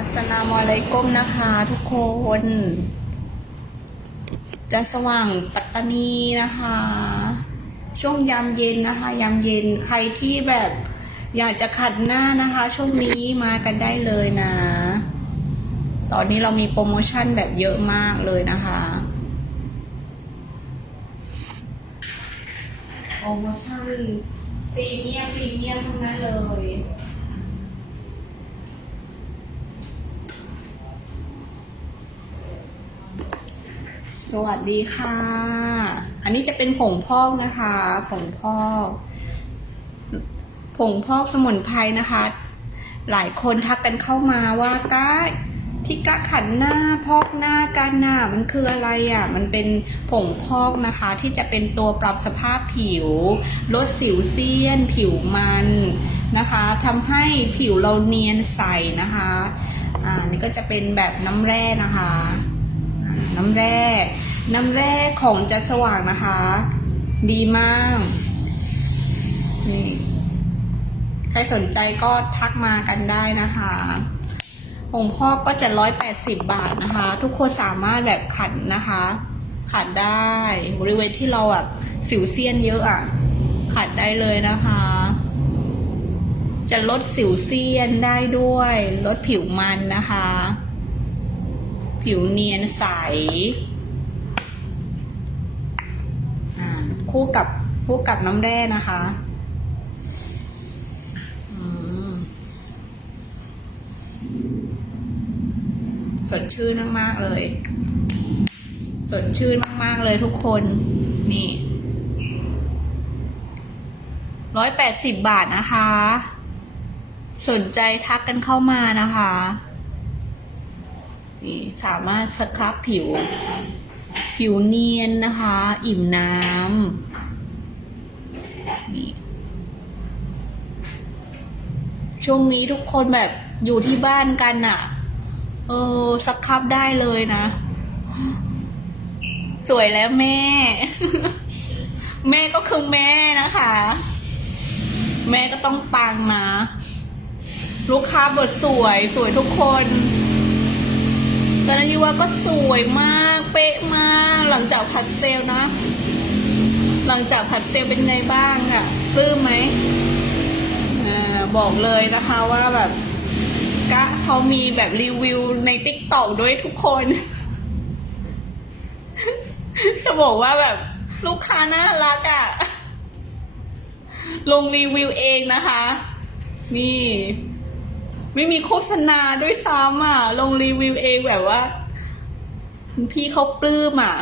อัสลามอะลัยกุมนะคะทุกคน จะสว่างปัตตานีนะคะ ช่วงยามเย็นนะคะ ยามเย็นใครที่แบบอยากจะขัดหน้านะคะ ช่วงนี้มากันได้เลยนะ ตอนนี้เรามีโปรโมชั่นแบบเยอะมากเลยนะคะ โปรโมชั่นพรีเมียมพรีเมียทั้งนั้นเลย สวัสดีค่ะ อันนี้จะเป็นผงพอกนะคะ ผงพอก ผงพอกสมุนไพรนะคะ หลายคนทักกันเข้ามาว่าก้าที่กะขันหน้าพอกหน้ากันหน้ามันคืออะไรอะ มันเป็นผงพอกนะคะ ที่จะเป็นตัวปรับสภาพผิว ลดสิวเซียน ผิวมันนะคะทำให้ผิวเราเนียนใสนะคะ อ่านี่ก็จะเป็นแบบน้ำแร่นะคะ น้ำแร่ น้ำแร่ของจะสว่างนะคะ ดีมากนี่ใครสนใจก็ทักมากันได้นะคะผงพ่อกก็จะร้อยแปดสิบบาทนะคะ ทุกคนสามารถแบบขัดนะคะ ขัดได้บริเวณที่เราแบบสิวเซียนเยอะอะ ขัดได้เลยนะคะ จะลดสิวเซียนได้ด้วย ลดผิวมันนะคะ ผิวเนียนใสคู่กับคู่กับน้ำแร่นะคะสดชื่นมากๆเลย สดชื่นมากๆเลยทุกคน นี่ร้อยแปดสิบบาทนะคะ สนใจทักกันเข้ามานะคะ นี่สามารถสครับผิว ผิวเนียนนะคะ อิ่มน้ำนี่ช่วงนี้ทุกคนแบบอยู่ที่บ้านกันอะ่ะ เออสักครับได้เลยนะ สวยแล้วแม่ แม่ก็คือแม่นะคะ แม่ก็ต้องปังนะ ลูกค้าบทสวยสวยทุกคน ตอนนั้นยูว่าก็สวยมากเป๊ะมากหลังจากผัดเซลล์นะหลังจากผัดเซลล์เป็นไงบ้างอะ่ะปลื้มไหมอ่าบอกเลยนะคะว่าแบบกะเขามีแบบรีวิวในติ๊กต็อกด้วยทุกคน จะบอกว่าแบบลูกค้าน่ารักอะ่ะลงรีวิวเองนะคะ นี่ ไม่มีโฆษณาด้วยซ้ำอะ ลงรีวิวเองแบบว่า พี่เขาปลื้มอะ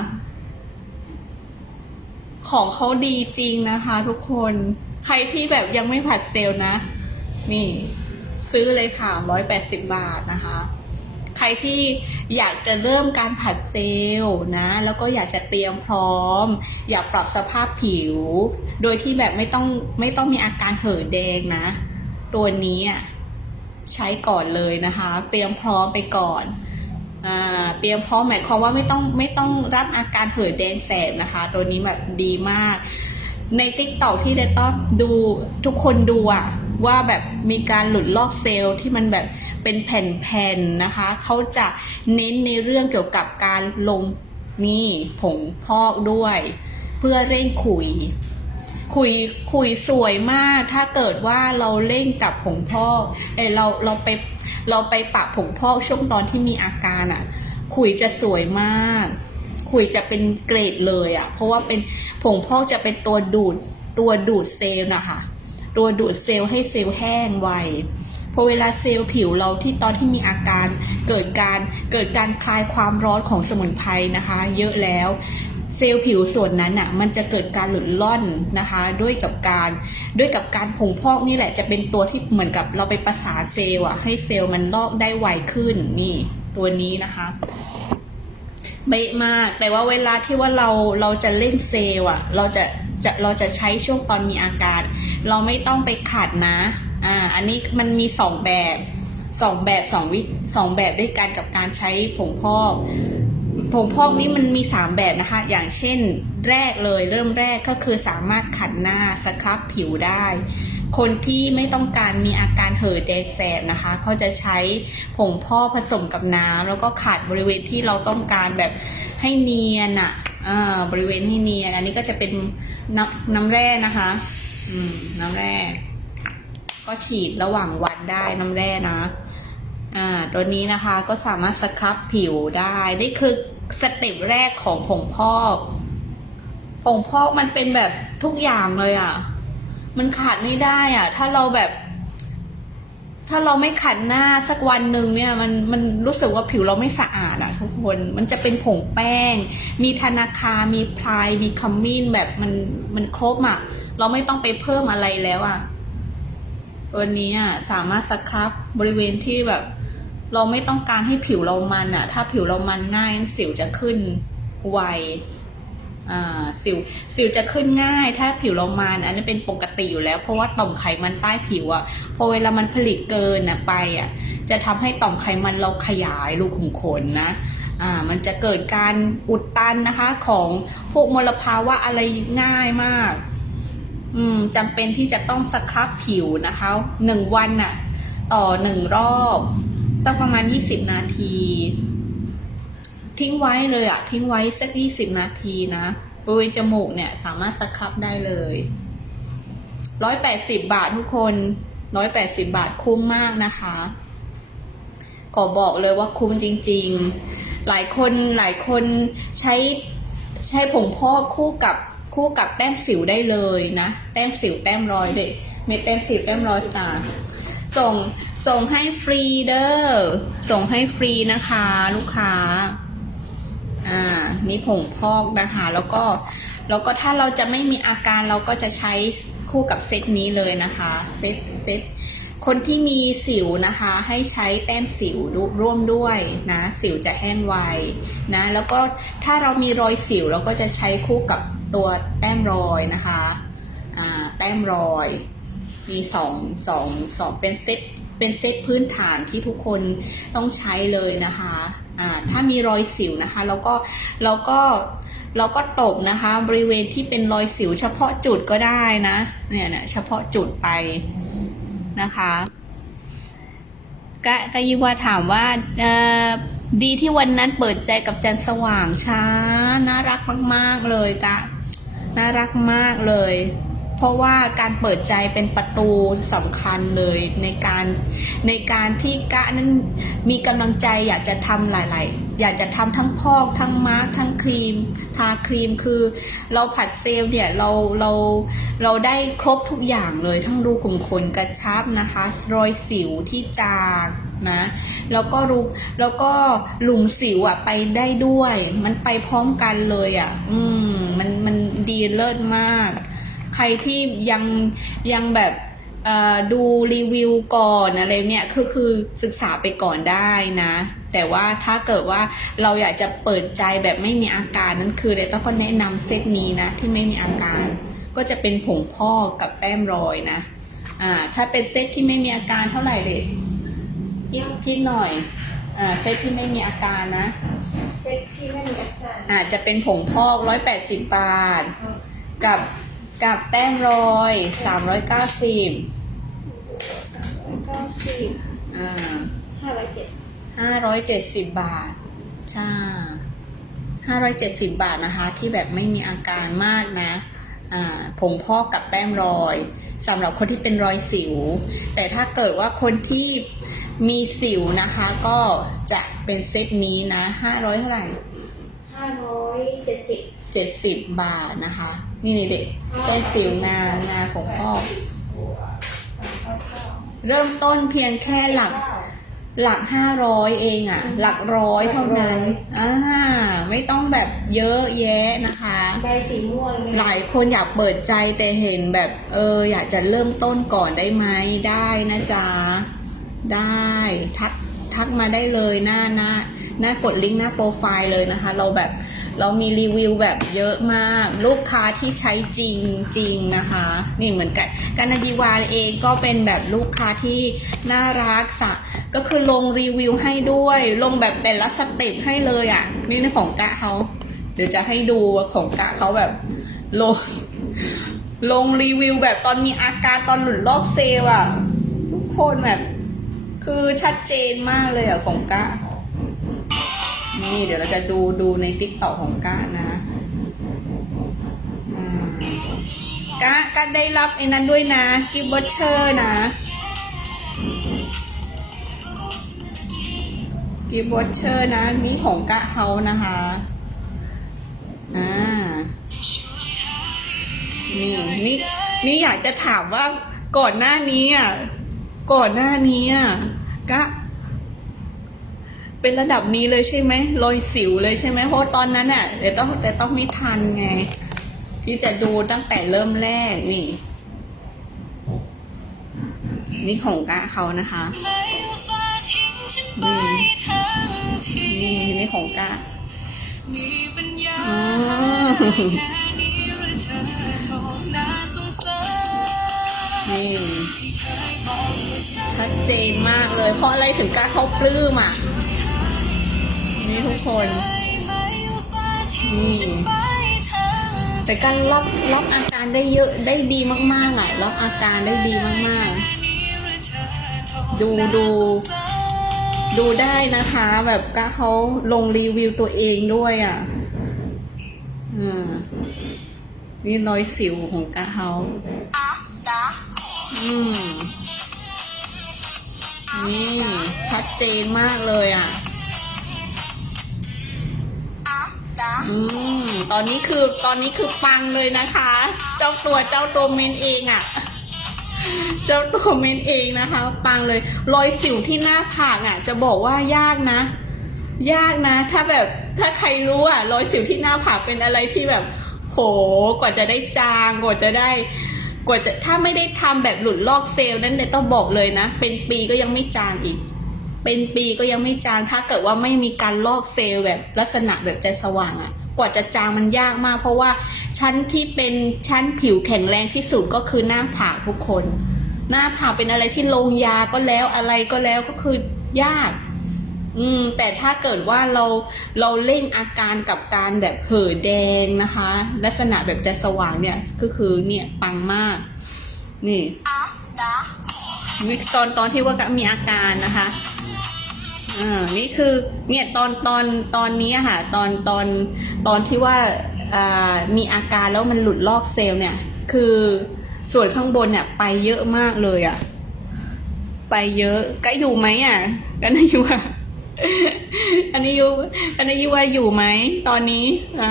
ของเขาดีจริงนะคะทุกคน ใครที่แบบยังไม่ผัดเซลล์นะ นี่ ซื้อเลยค่ะร้อยแปดสิบบาทนะคะ ใครที่อยากจะเริ่มการผัดเซลล์นะ แล้วก็อยากจะเตรียมพร้อม อยากปรับสภาพผิว โดยที่แบบไม่ต้องไม่ต้องมีอาการเห่อแดงนะ ตัวนี้อะ ใช้ก่อนเลยนะคะ เตรียมพร้อมไปก่อนอ่าเตรียมพร้อมหมายความว่าไม่ต้องไม่ต้องรับอาการเหือดแดงแสบนะคะ ตัวนี้แบบดีมาก ในติ๊กต็อกที่เดต้อดูทุกคนดูอะว่าแบบมีการหลุดลอกเซลล์ที่มันแบบเป็นแผ่นๆนะคะ เขาจะเน้นในเรื่องเกี่ยวกับการลงนี่ผงพอกด้วย เพื่อเร่งขุย คุยคุยสวยมาก ถ้าเกิดว่าเราเล่นกับผงพอกเอยเราเราไปเราไปปะผงพอกช่วงตอนที่มีอาการอะ่ะ คุยจะสวยมาก คุยจะเป็นเกรดเลยอะ่ะ เพราะว่าเป็นผงพอกจะเป็นตัวดูดตัวดูดเซลล์นะคะตัวดูดเซลล์ให้เซลล์แห้งไวพอเวลาเซลล์ผิวเราที่ตอนที่มีอาการเกิดการเกิดการคลายความร้อนของสมุนไพรนะคะ เยอะแล้ว เซลล์ผิวส่วนนั้นอะมันจะเกิดการหลุดล่อนนะคะ ด้วยกับการด้วยกับการผงพอกนี่แหละจะเป็นตัวที่เหมือนกับเราไปประสาเซลล์อะให้เซลล์มันลอกได้ไวขึ้นนี่ตัวนี้นะคะเบ๊ะมากแต่ว่าเวลาที่ว่าเราเราจะเล่นเซลล์อะ เราจะจะเราจะใช้ช่วงตอนมีอาการ เราไม่ต้องไปขัดนะอ่าอันนี้มันมีสองแบบสองแบบสองวิสองแบบด้วยกันกับการใช้ผงพอก ผงพอกนี้มันมีสามแบบนะคะ อย่างเช่นแรกเลยเริ่มแรกก็คือสามารถขัดหน้าสครับผิวได้ คนที่ไม่ต้องการมีอาการเห่อแดงแสบนะคะเขาจะใช้ผงพอกผสมกับน้ำแล้วก็ขัดบริเวณที่เราต้องการแบบให้เนียนอะ่ะบริเวณให้เนียนอันนี้ก็จะเป็นน้ำน้ำแร่นะคะ อืม น้ำแร่ก็ฉีดระหว่างวันได้น้ำแร่นะอ่าตัวนี้นะคะก็สามารถสครับผิวได้ นี่คือ สเต็ปแรกของผงพอกผงพอกมันเป็นแบบทุกอย่างเลยอะ มันขาดไม่ได้อะ ถ้าเราแบบ ถ้าเราไม่ขัดหน้าสักวันหนึ่งเนี่ย มันมันรู้สึกว่าผิวเราไม่สะอาดอะ ทุกคนมันจะเป็นผงแป้ง มีธนาคารมีพลายมีขมิ้นแบบมันมันครบอะ เราไม่ต้องไปเพิ่มอะไรแล้วอะตัวนี้อะสามารถสครับบริเวณที่แบบ เราไม่ต้องการให้ผิวเรามันอะถ้าผิวเรามันง่ายสิวจะขึ้นไวอ่าสิวสิวจะขึ้นง่าย ถ้าผิวเรามันอันนี้เป็นปกติอยู่แล้ว เพราะว่าต่อมไขมันใต้ผิวอะพอเวลามันผลิตเกินอะไปอะจะทำให้ต่อมไขมันเราขยายรูขุมขนนะอ่ามันจะเกิดการอุดตันนะคะของพวกมลภาวะอะไรง่ายมาก อืมจำเป็นที่จะต้องสครับผิวนะคะหนึ่งวันน่ะต่อหนึ่งรอบ สักประมาณยี่สิบนาที ทิ้งไว้เลยอะทิ้งไว้สักยี่สิบนาทีนะบริเวณจมูกเนี่ยสามารถสครับได้เลยร้อยแปดสิบบาททุกคนร้อยแปดสิบาทคุ้มมากนะคะขอบอกเลยว่าคุ้มจริง ๆ หลายคนหลายคนใช้ใช้ผงพอกคู่กับคู่กับแต้มสิวได้เลยนะ แต้มสิวแต้มรอยเด็กเม็ดแต้มสิวแต้มรอยต่างส่ง ส่งให้ฟรีเด้อ ส่งให้ฟรีนะคะ ลูกค้า อ่า นี่ผงพอกนะคะ แล้วก็ แล้วก็ถ้าเราจะไม่มีอาการเราก็จะใช้คู่กับเซตนี้เลยนะคะ เซต เซต คนที่มีสิวนะคะ ให้ใช้แต้มสิวร่วมด้วยนะ สิวจะแห้งไวนะ แล้วก็ถ้าเรามีรอยสิวเราก็จะใช้คู่กับตัวแต้มรอยนะคะ อ่า แต้มรอย มีสองสองสองเป็นเซต เป็นเซตพื้นฐานที่ทุกคนต้องใช้เลยนะคะอ่าถ้ามีรอยสิวนะคะ แล้วก็แล้วก็เราก็ตบนะคะ บริเวณที่เป็นรอยสิวเฉพาะจุดก็ได้นะ เนี่ยเนี่ยเฉพาะจุดไปนะคะกะกะยิวาถามว่าดีที่วันนั้นเปิดใจกับจันสว่างช้า น่ารักมาก ๆ เลยกะ น่ารักมากเลย เพราะว่าการเปิดใจเป็นประตูสำคัญเลยในการในการที่กะนั้นมีกำลังใจอยากจะทำหลาย ๆ อยากจะทำทั้งพอกทั้งมาร์กทั้งครีม ทาครีมคือเราผัดเซลล์เนี่ยเราเราเราได้ครบทุกอย่างเลยทั้งรูขุมขนกระชับนะคะ รอยสิวที่จางนะแล้วก็รูแล้วก็หลุมสิวอะไปได้ด้วย มันไปพร้อมกันเลยอะอืมมันมันดีเลิศมาก ใครที่ยังยังแบบเอ่อดูรีวิวก่อนอะไรเนี่ยคือคือศึกษาไปก่อนได้นะ แต่ว่าถ้าเกิดว่าเราอยากจะเปิดใจแบบไม่มีอาการนั่นคือเดี๋ยวต้องก็แนะนำเซตนี้นะที่ไม่มีอาการ ก็จะเป็นผงพอกกับแต้มรอยนะอ่าถ้าเป็นเซตที่ไม่มีอาการเท่าไหร่เลยคิดคิดหน่อยอ่าเซตที่ไม่มีอาการนะเซ็กที่ไม่มีอาการอาจจะเป็นผงพอกร้อยแปดสิบบาท กับ กับแต้มรอยสามร้อยเก้าสิบเก้าสิบอ่าห้าร้อยเจ็ดห้าร้อยเจ็ดสิบบาทใช่ห้าร้อยเจ็ดสิบบาทนะคะ ที่แบบไม่มีอาการมากนะอ่าผงพอกกับแต้มรอยสำหรับคนที่เป็นรอยสิว แต่ถ้าเกิดว่าคนที่มีสิวนะคะ ก็จะเป็นเซตนี้นะห้าร้อยเท่าไหร่ห้าร้อยเจ็ดสิบ เจ็ดสิบบาทนะคะ นี่นี่เด็กต้นสิวงางาของพ่อกเริ่มต้นเพียงแค่หลักหลักห้าร้อยเองอะหลักร้อยเท่านั้นอ่าไม่ต้องแบบเยอะแยะนะคะใบสีม่วงหลายคนอยากเปิดใจแต่เห็นแบบ เออ อยากจะเริ่มต้นก่อนได้ไหมได้นะจ๊ะ ได้ทักทักมาได้เลยหน้าหน้าหน้ากดลิงก์หน้าโปรไฟล์เลยนะคะ เราแบบ เรามีรีวิวแบบเยอะมาก ลูกค้าที่ใช้จริงจริงนะคะ นี่เหมือนกันกานาดีวาเองก็เป็นแบบลูกค้าที่น่ารักสะก็คือลงรีวิวให้ด้วย ลงแบบแต่ละสเต็ปให้เลยอะ่ะ นี่ในของกะเขาเดี๋ยวจะให้ดูของกะเขาแบบลงลงรีวิวแบบตอนมีอาการตอนหลุดรอบเซลล์อะทุกคนแบบ คือชัดเจนมากเลยอะของกะ นี่เดี๋ยวเราจะดูดูในติ๊กต็อกของกะนะอืมกะกะได้รับไอ้นั้นด้วยนะกิฟต์วอเชอร์นะกิฟต์วอเชอร์นะ นี่ของกะเขานะคะอ่านี่นี่นี่อยากจะถามว่าก่อนหน้านี้อะก่อนหน้านี้อะก็ เป็นระดับนี้เลยใช่ไหมรอยสิวเลยใช่ไหมเพราะตอนนั้นอะแต่ต้องแต่ต้องไม่ทันไง ที่จะดูตั้งแต่เริ่มแรกนี่ นี่ของกะเขานะคะนี่นี่นี่ของกะอ๋อนี่ชัดเจนมากเลย เพราะอะไรถึงกล้าเข้าปลื้มอะ ทุกคนนี่แต่การรับรับอาการได้เยอะได้ดีมากๆอะรับอาการได้ดีมากๆ ดูดูดูได้นะคะ แบบก้าเขาลงรีวิวตัวเองด้วยอะอืมนี่รอยสิวของก้าเขาอืมนี่ชัดเจนมากเลยอะ อืม ตอนนี้คือตอนนี้คือปังเลยนะคะ เจ้าตัวเจ้าตัวเมนเองอะ เจ้าตัวเมนเองนะคะ ปังเลยรอยสิวที่หน้าผากอะ จะบอกว่ายากนะ ยากนะ ถ้าแบบถ้าใครรู้อะรอยสิวที่หน้าผากเป็นอะไรที่แบบ โหกว่าจะได้จางกว่าจะได้ กว่าจะถ้าไม่ได้ทำแบบหลุดลอกเซลล์นั้นเนี่ยต้องบอกเลยนะ เป็นปีก็ยังไม่จางอีกเป็นปีก็ยังไม่จาง ถ้าเกิดว่าไม่มีการลอกเซลล์แบบลักษณะแบบใจสว่างอะ กว่าจะจางมันยากมาก เพราะว่าชั้นที่เป็นชั้นผิวแข็งแรงที่สุดก็คือหน้าผากทุกคน หน้าผากเป็นอะไรที่ลงยาก็แล้วอะไรก็แล้วก็คือยาก อืม แต่ถ้าเกิดว่าเราเราเร่งอาการกับการแบบเห่อแดงนะคะ ลักษณะแบบจะสว่างเนี่ยก็คือเนี่ยปังมาก นี่นี่ตอนตอนที่ว่ามีอาการนะคะ อ่านี่คือเนี่ยตอนตอนตอนนี้อะค่ะตอนตอนตอนที่ว่าอ่ามีอาการแล้วมันหลุดลอกเซลล์เนี่ย คือส่วนข้างบนเนี่ยไปเยอะมากเลยอะไปเยอะก็อยู่ไหมอะกันอยู่อะอันนี้ยูอันนี้ยูว่าอยู่ไหมตอนนี้ อ่า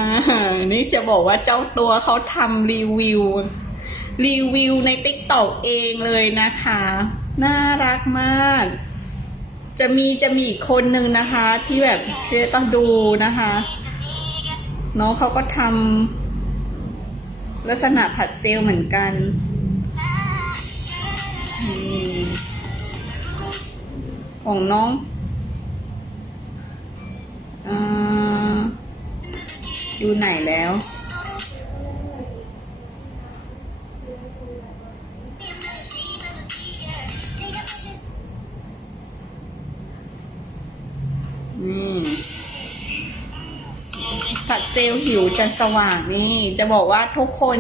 นี่จะบอกว่าเจ้าตัวเขาทำรีวิว รีวิวในติ๊กต็อกเองเลยนะคะ น่ารักมาก จะมีจะมีอีกคนนึงนะคะ ที่แบบที่ต้องดูนะคะน้องเขาก็ทำลักษณะผัดเซลล์เหมือนกันอของน้องอ,อยู่ไหนแล้ว ผัดเซลล์ผิวจะสว่างนี่ จะบอกว่าทุกคน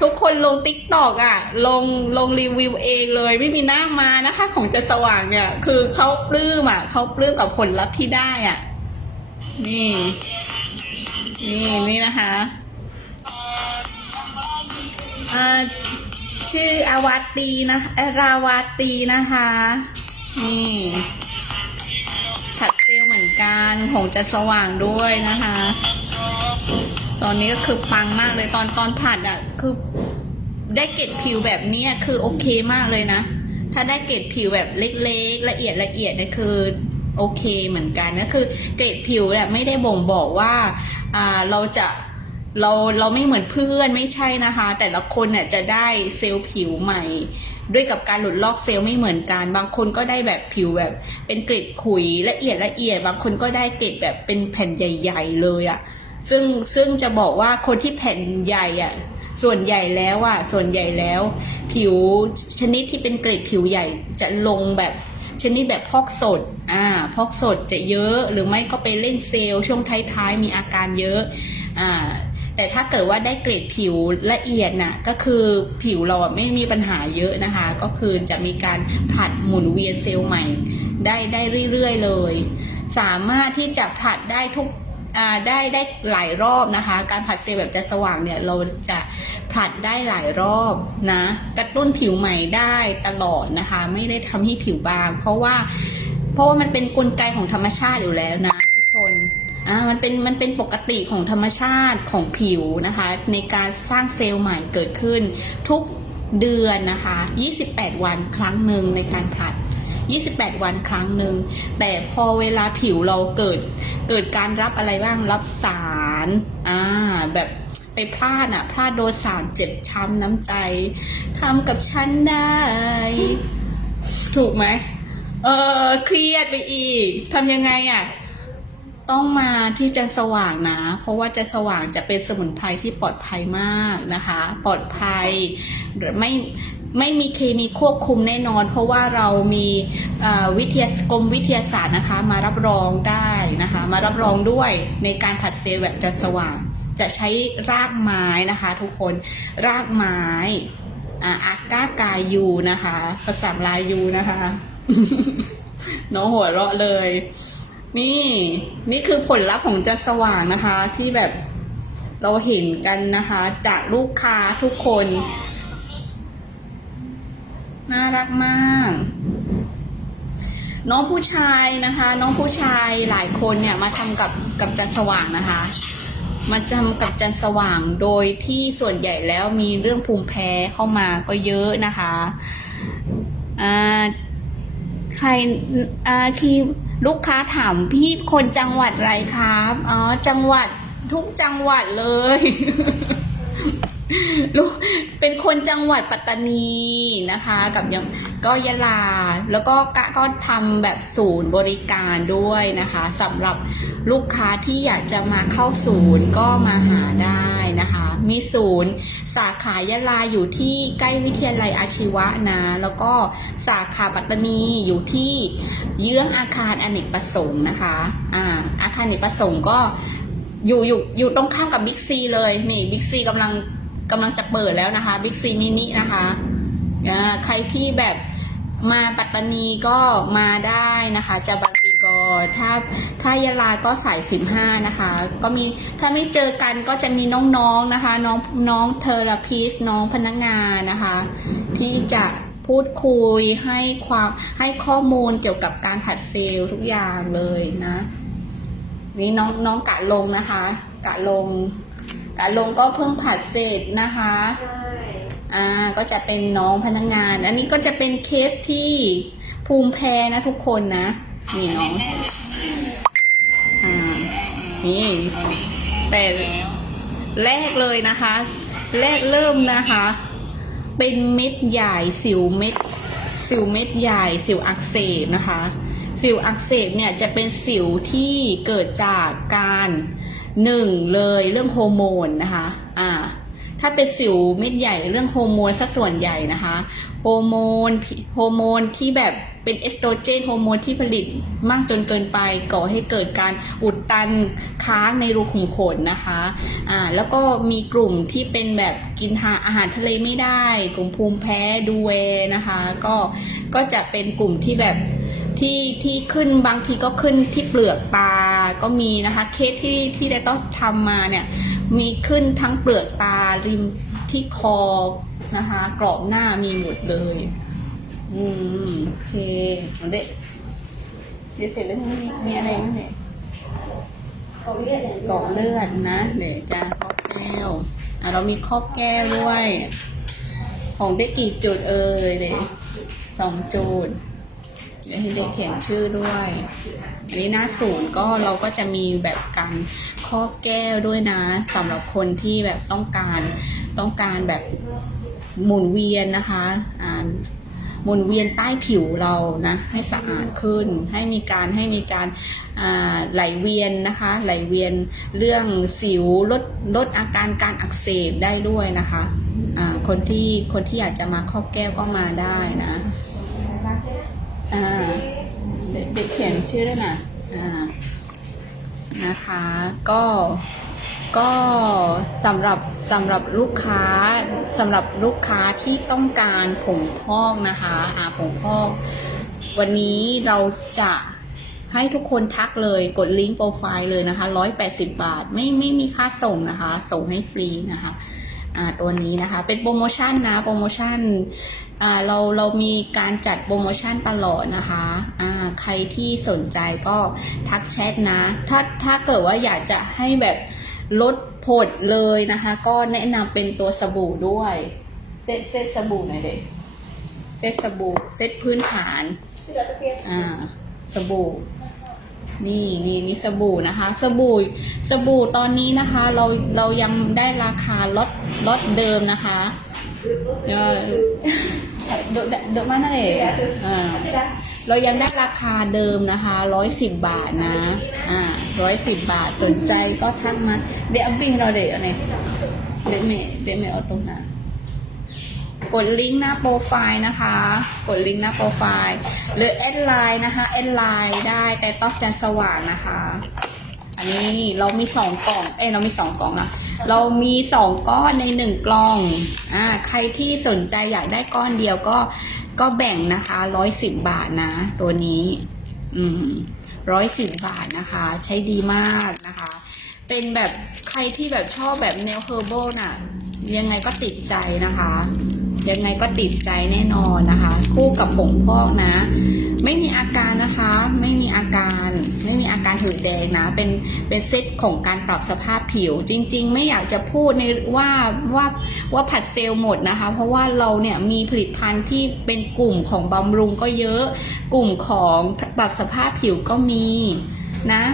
ทุกคนลงติ๊กตอกอะ ลงลงรีวิวเองเลย ไม่มีหน้ามานะคะ ของจะสว่างเนี่ย คือเขาปลื้มอะเขาปลื้มกับผลลัพธ์ที่ได้อะ นี่ นี่นี่นะคะอ่าชื่ออาวาตีนะเอราวาตีนะคะ นี่ มือนกันของจะสว่างด้วยนะคะ ตอนนี้ก็คือปังมากเลยตอนตอนผัดอะ คือได้เกล็ดผิวแบบเนี้ยคือโอเคมากเลยนะ ถ้าได้เกล็ดผิวแบบเล็กๆ ละเอียดละเอียดเนี่ยคือโอเคเหมือนกันก็คือเกล็ดผิวเนี่ยไม่ได้บ่งบอกว่าอ่าเราจะ เราเราไม่เหมือนเพื่อนไม่ใช่นะคะ แต่ละคนเนี่ยจะได้เซลล์ผิวใหม่ ด้วยกับการหลุดลอกเซลล์ไม่เหมือนกัน บางคนก็ได้แบบผิวแบบ เป็นเกล็ดขุยละเอียดละเอียด บางคนก็ได้เกล็ดแบบเป็นแผ่นใหญ่ ๆ เลยอะ่ะซึ่งซึ่งจะบอกว่าคนที่แผ่นใหญ่อะส่วนใหญ่แล้วอะส่วนใหญ่แล้ว ผิวชนิดที่เป็นเกรดผิวใหญ่จะลงแบบชนิดแบบพอกสด อ่า พอกสดจะเยอะ หรือไม่ก็ไปเล่นเซลล์ช่วงท้ายๆมีอาการเยอะ อ่า แต่ถ้าเกิดว่าได้เกรดผิวละเอียดน่ะก็คือผิวเราไม่มีปัญหาเยอะนะคะ ก็คือจะมีการผลัดหมุนเวียนเซลล์ใหม่ ได้ได้เรื่อยๆเลย สามารถที่จะผลัดได้ทุกได้ได้หลายรอบนะคะ การผัดเซลล์แบบจะสว่างเนี่ยเราจะผัดได้หลายรอบนะกระตุ้นผิวใหม่ได้ตลอดนะคะ ไม่ได้ทำให้ผิวบาง เพราะว่าเพราะว่ามันเป็นกลไกของธรรมชาติอยู่แล้วนะ อ่ามันเป็นมันเป็นปกติของธรรมชาติของผิวนะคะ ในการสร้างเซลล์ใหม่เกิดขึ้น ทุกเดือนนะคะ 28 วันครั้งหนึ่งในการผลัด 28 วันครั้งหนึ่ง แต่พอเวลาผิวเราเกิด เกิดการรับอะไรบ้างรับสารอ่าแบบไปพลาดอะพลาดโดนสารเจ็บช้ำน้ำใจทำกับฉันได้ ถูกไหมเออเครียดไปอีกทำยังไงอะ ต้องมาที่จะสว่างนะ เพราะว่าจะสว่างจะเป็นสมุนไพรที่ปลอดภัยมากนะคะ ปลอดภัยไม่ไม่มีเคมีควบคุมแน่นอน เพราะว่าเรามีวิทยากรมวิทยาศาสตร์นะคะ มารับรองได้นะคะ มารับรองด้วยในการผัดเซลล์แบบจะสว่าง จะใช้รากไม้นะคะ ทุกคนรากไม้อาอากากายูนะคะภาษาลายยูนะคะ น้องหัวเราะเลย นี่ นี่คือผลลัพธ์ของจะสว่างนะคะ ที่แบบเราเห็นกันนะคะ จากลูกค้าทุกคน น่ารักมาก น้องผู้ชายนะคะ น้องผู้ชายหลายคนเนี่ยมาทำกับกับจันสว่างนะคะ มาทำกับจันสว่างโดยที่ส่วนใหญ่แล้วมีเรื่องภูมิแพ้เข้ามาก็เยอะนะคะอ่าใครอ่าที่ ลูกค้าถามพี่คนจังหวัดอะไรครับ อ๋อ จังหวัดทุกจังหวัดเลย ลูกเป็นคนจังหวัดปัตตานีนะคะ กับยังก็ยะลา แล้วก็กะก็ทำแบบศูนย์บริการด้วยนะคะสำหรับลูกค้าที่อยากจะมาเข้าศูนย์ก็มาหาได้นะคะ มีศูนย์สาขายะลาอยู่ที่ใกล้วิทยาลัยอาชีวะนะ แล้วก็สาขาปัตตานีอยู่ที่เยื้องอาคารอเนกประสงค์นะคะอ่าอาคารอเนกประสงค์ก็อยู่อยู่อยู่ตรงข้ามกับบิ๊กซีเลยนี่บิ๊กซีกำลัง กำลังจะเปิดแล้วนะคะบิ๊กซีมินินะคะใครที่แบบมาปัตตานีก็มาได้นะคะจะบางปีกอถ้าถ้ายะลาก็สายสิบห้านะคะ ก็มีถ้าไม่เจอกันก็จะมีน้องๆนะคะ น้องน้องเทอราพิสน้องพนักงานนะคะ ที่จะพูดคุยให้ความให้ข้อมูลเกี่ยวกับการผัดเซลล์ทุกอย่างเลยนะ นี่น้องน้องกะลงนะคะ กะลง กะลงก็เพิ่งผัดเสร็จนะคะ ใช่อ่าก็จะเป็นน้องพนักงาน อันนี้ก็จะเป็นเคสที่ภูมิแพ้นะทุกคนนะ นี่น้องอ่านี่แต่แรกเลยนะคะ แรกเริ่มนะคะ เป็นเม็ดใหญ่สิวเม็ด สิวเม็ดใหญ่สิวอักเสบนะคะ สิวอักเสบเนี่ยจะเป็นสิวที่เกิดจากการ หนึ่งเลยเรื่องโฮอร์โมนนะคะอ่าถ้าเป็นสิวเม็ดใหญ่เรื่องโฮอร์โมนสัส่วนใหญ่นะคะโฮอร์โมนโฮอร์โมนที่แบบเป็นเอสโตรเจนโฮอร์โมนที่ผลิตมากจนเกินไปก่อให้เกิดการอุดตันค้างในรูขุมขนนะคะอ่าแล้วก็มีกลุ่มที่เป็นแบบกินอาหารทะเลไม่ได้ กลุ่มภูมิแพ้ดูเวนะคะ ก็ก็จะเป็นกลุ่มที่แบบ ที่ที่ขึ้นบางทีก็ขึ้นที่เปลือกตาก็มีนะคะเคสที่ที่ได้ต้องทำมาเนี่ยมีขึ้นทั้งเปลือกตาริมที่คอนะคะกรอบหน้ามีหมดเลย อืมโอเคเอาเด็กเดี๋ยวเสร็จแล้วมีมีอะไรบ้างเนี่ยเขาเรียกอะไรกรอบเลือดนะเดี๋ยวจะครอบแก้วอะเรามีครอบแก้วด้วย ของได้กี่จุดเอ่ยเด็กสองจุดเดี๋ยวให้เด็กเขียนชื่อด้วย อันนี้หน้าศูนย์ก็เราก็จะมีแบบการครอบแก้วด้วยนะสำหรับคนที่แบบต้องการต้องการแบบหมุนเวียนนะคะอ่าหมุนเวียนใต้ผิวเรานะให้สะอาดขึ้น ให้มีการให้มีการไหลเวียนนะคะ ไหลเวียนเรื่องสิวลดลดอาการการอักเสบได้ด้วยนะคะอ่าคนที่คนที่อยากจะมาครอบแก้วก็มาได้นะ อ่าเด็กเขียนชื่อด้วยนะอ่านะคะ ก็ก็สำหรับสำหรับลูกค้าสำหรับลูกค้าที่ต้องการผงพอกนะคะอ่าผงพอก วันนี้เราจะให้ทุกคนทักเลยกดลิงก์โปรไฟล์เลยนะคะ 180 บาท ไม่ไม่มีค่าส่งนะคะ ส่งให้ฟรีนะคะ ตัวนี้นะคะ เป็นโปรโมชั่นนะโปรโมชั่นอ่าเราเรามีการจัดโปรโมชั่นตลอดนะคะอ่าใครที่สนใจก็ทักแชทนะ ถ้าถ้าเกิดว่าอยากจะให้แบบลดผดเลยนะคะ ก็แนะนำเป็นตัวสบู่ด้วยเซตเซตสบู่หน่อยเด็กเซตสบู่เซตพื้นฐานอ่าสบู่ นี่นี่นี่สบู่นะคะ สบู่สบู่ตอนนี้นะคะ เราเรายังได้ราคาลดลดเดิมนะคะเออเดอะเดอะมันอะไรอ่าเรายังได้ราคาเดิมนะคะร้อยสิบบาทนะ อ่าร้อยสิบบาทสนใจก็ทักมาเดี๋ยวบิงเราเดี๋ยวอะไรเดี๋ยวเมเดี๋ยวเมเอาตรงนั้น กดลิงก์หน้าโปรไฟล์นะคะ กดลิงก์หน้าโปรไฟล์ หรือแอดไลน์นะคะแอดไลน์ได้แต่ต้องจันสว่างนะคะ อันนี้เรามีสองกล่อง เอ้เรามีสองกล่องนะเรามีสองก้อนในหนึ่งกล่องอ่าใครที่สนใจอยากได้ก้อนเดียวก็ก็แบ่งนะคะร้อยสิบบาทนะ ตัวนี้ อืมร้อยสิบบาทนะคะ ใช้ดีมากนะคะ เป็นแบบใครที่แบบชอบแบบแนวเฮอร์โบน่ะ ยังไงก็ติดใจนะคะ ยังไงก็ติดใจแน่นอนนะคะ คู่กับผงพอกนะ ไม่มีอาการนะคะ ไม่มีอาการไม่มีอาการถือแดงนะ เป็นเป็นเซตของการปรับสภาพผิว จริง ๆ ไม่อยากจะพูดในว่าว่าว่าผัดเซลล์หมดนะคะ เพราะว่าเราเนี่ยมีผลิตภัณฑ์ที่เป็นกลุ่มของบำรุงก็เยอะ กลุ่มของปรับสภาพผิวก็มีนะ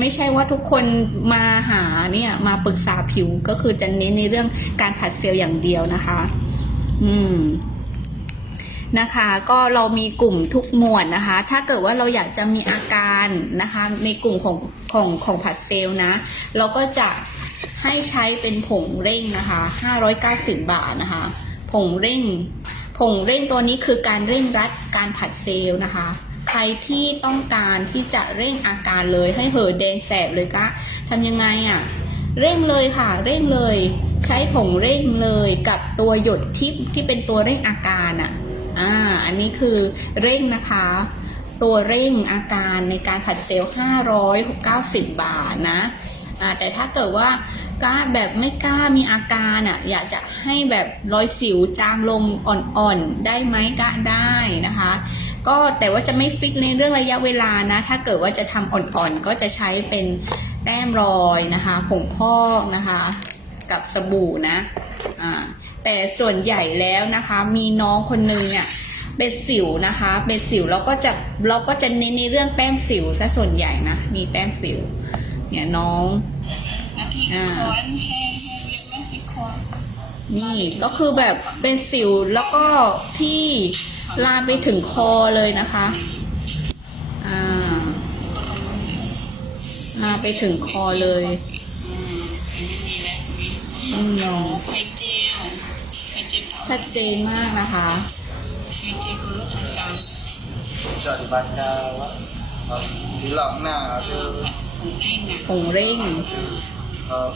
ไม่ใช่ว่าทุกคนมาหาเนี่ยมาปรึกษาผิวก็คือจะเน้นในเรื่องการผัดเซลล์อย่างเดียวนะคะ อืมนะคะ ก็เรามีกลุ่มทุกหมวดนะคะ ถ้าเกิดว่าเราอยากจะมีอาการนะคะ ในกลุ่มของของของผัดเซลล์นะ เราก็จะให้ใช้เป็นผงเร่งนะคะ590 บาทนะคะ ผงเร่ง ผงเร่งตัวนี้คือการเร่งรัดการผัดเซลล์นะคะ ใครที่ต้องการที่จะเร่งอาการเลยให้เหอแดงแสบเลยก็ทำยังไงอะ่ะ เร่งเลยค่ะ เร่งเลยใช้ผงเร่งเลยกับตัวหยดทิพย์ที่เป็นตัวเร่งอาการอะ อ่า อันนี้คือเร่งนะคะ ตัวเร่งอาการในการผัดเซลล์590 บาทนะ อ่า แต่ถ้าเกิดว่ากล้าแบบไม่กล้ามีอาการอะ อยากจะให้แบบรอยสิวจางลงอ่อนๆ ได้ไหมก็ได้นะคะ ก็แต่ว่าจะไม่ฟิกในเรื่องระยะเวลานะ ถ้าเกิดว่าจะทำอ่อนๆ ก็จะใช้เป็นแต้มรอยนะคะ ผงพอกนะคะ กับสบู่นะ อ่า แต่ส่วนใหญ่แล้วนะคะ มีน้องคนนึงเนี่ยเป็นสิวนะคะ เป็นสิวแล้วก็จะเราก็จะเน้นในเรื่องแต้มสิวซะส่วนใหญ่นะมีแต้มสิว เนี่ยน้องอ่านี่ก็คือแบบเป็นสิวแล้วก็ที่ลามไปถึงคอเลยนะคะอ่าลามไปถึงคอเลย อืมไข่เจียวไข่เจียวชัดเจนมากนะคะไข่เจียวคือลดอาการจะ dibaca uh, silap nah ada ผงเร่งอะผงเร่ง uh,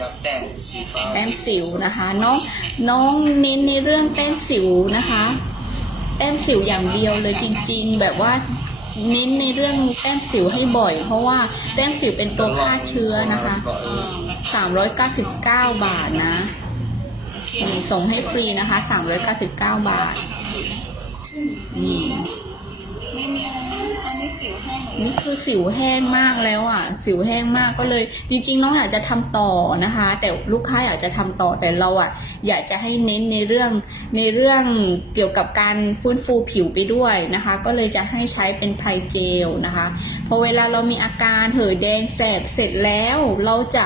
yang tank sifat แต้มสิวนะคะ น้องน้องเน้นในเรื่องแต้มสิวนะคะ แต้มสิวอย่างเดียวเลยจริง ๆ แบบว่า เน้นในเรื่องแต้มสิวให้บ่อย เพราะว่าแต้มสิวเป็นตัวฆ่าเชื้อนะคะสามร้อยเก้าสิบเก้าบาทนะ ส่งให้ฟรีนะคะสามร้อยเก้าสิบเก้าบาท นี่ นี่คือสิวแห้งมากแล้วอะ สิวแห้งมากก็เลย จริงๆ น้องอยากจะทำต่อนะคะ แต่ลูกค้าอยากจะทำต่อแต่เราอะ อยากจะให้เน้นในเรื่องในเรื่องเกี่ยวกับการฟื้นฟูผิวไปด้วยนะคะ ก็เลยจะให้ใช้เป็นไพรเจลนะคะพอเวลาเรามีอาการเห่อแดงแสบเสร็จแล้วเราจะ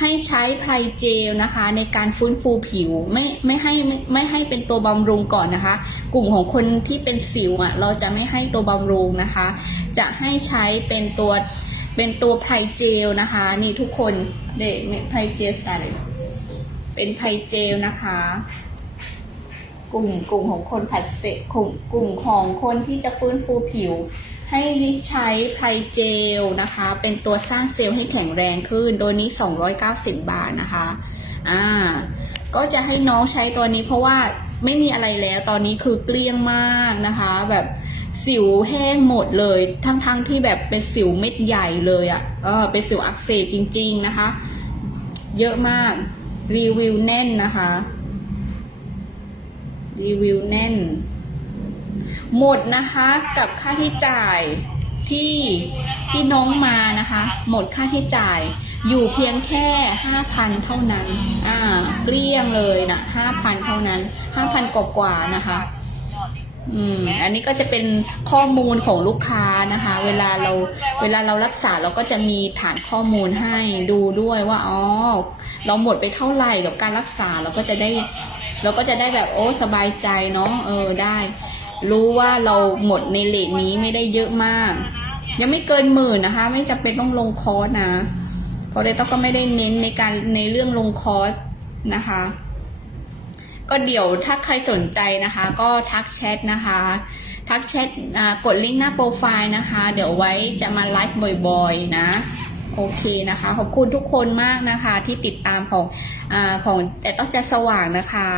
ให้ใช้ไพรเจลนะคะ ในการฟื้นฟูผิวไม่ไม่ให้ไม่ไม่ให้เป็นตัวบำรุงก่อนนะคะ กลุ่มของคนที่เป็นสิวอะเราจะไม่ให้ตัวบำรุงนะคะ จะให้ใช้เป็นตัวเป็นตัวไพรเจลนะคะ นี่ทุกคนเด็กเนี่ยไพรเจลอะไรเป็นไพรเจลนะคะ กลุ่มกลุ่มของคนผัดเสร็จกลุ่มกลุ่มของคนที่จะฟื้นฟูผิว ให้ใช้ไพรเจลนะคะ เป็นตัวสร้างเซลล์ให้แข็งแรงขึ้น โดยนี้ 290 บาทนะคะ อ่า ก็จะให้น้องใช้ตัวนี้เพราะว่าไม่มีอะไรแล้วตอนนี้คือเกลี้ยงมากนะคะ แบบสิวแห้งหมดเลย ทั้งๆทที่แบบเป็นสิวเม็ดใหญ่เลยอะ่ะ เออ เป็นสิวอักเสบจริง ๆนะคะ เยอะมาก รีวิวแน่นนะคะ รีวิวแน่น หมดนะคะกับค่าที่จ่ายที่ที่น้องมานะคะ หมดค่าที่จ่ายอยู่เพียงแค่ห้าพันเท่านั้น อ่าเกลี้ยงเลยนะห้าพันเท่านั้นห้าพันกว่าๆนะคะ อืม อันนี้ก็จะเป็นข้อมูลของลูกค้านะคะ เวลาเราเวลาเรารักษาเราก็จะมีฐานข้อมูลให้ดูด้วยว่าอ๋อเราหมดไปเท่าไหร่กับการรักษาเราก็จะได้ เราก็จะได้แบบโอ้สบายใจเนาะเออได้ รู้ว่าเราหมดในเลทนี้ไม่ได้เยอะมาก ยังไม่เกินหมื่นนะคะ ไม่จำเป็นต้องลงคอร์สนะเพราะเดต้าก็ไม่ได้เน้นในการในเรื่องลงคอร์สนะคะ ก็เดี๋ยวถ้าใครสนใจนะคะ ก็ทักแชทนะคะทักแชทกดลิงก์หน้าโปรไฟล์นะคะ เดี๋ยวไว้จะมาไลฟ์บ่อยๆ นะ โอเคนะคะ ขอบคุณทุกคนมากนะคะ ที่ติดตามของอของแต่ต้องจะสว่างนะคะ